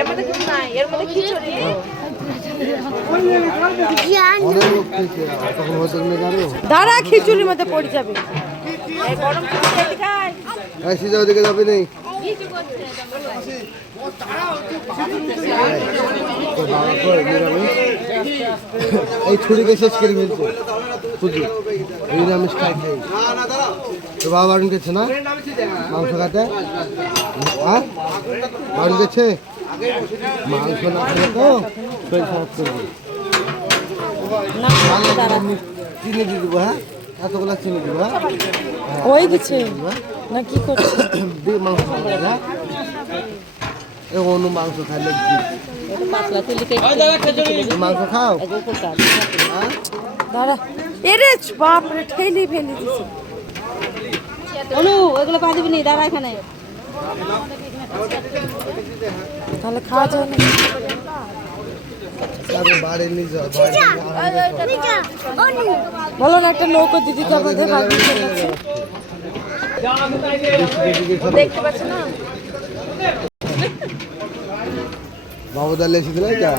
এর মধ্যে কিছু নাই, এর মধ্যে খিচুড়ি। দাঁড়া, খিচুড়ির মধ্যে পড়ে যাবে। এই গরম খিচুড়ি খাই। সিজাও দিকে যাবে নেই। এই ছুরিকে শেষ করে ফেলছে শুধু এই নিরামিষ খাই খাই। তো বাবা বারণ করছে না মাংস খাতে? হ্যাঁ বারণ করছে? মাংস না খেলে তো শরীর খারাপ করবে। চিনি দিয়ে দেবো। হ্যাঁ এতগুলা চিনি দেবো। হ্যাঁ ওই দিচ্ছে না কি করছে? মাংস খাবে। হ্যাঁ অনু মাংস খাইলে মাংস খাও। দাঁড়া, এরে বাপ রে, ঠেলি ফেলি দিছে। অনু ওগুলো পা দিবি নি, দাঁড়া এখানে। তাহলে খাওয়া যায় না। বাড়ি নিয়ে যাও। বলো না একটা নৌকো দিদি তো আমাদের বাড়ি চলেছে। দেখতে পাচ্ছ না? বাবুদার লেসি দিলে যা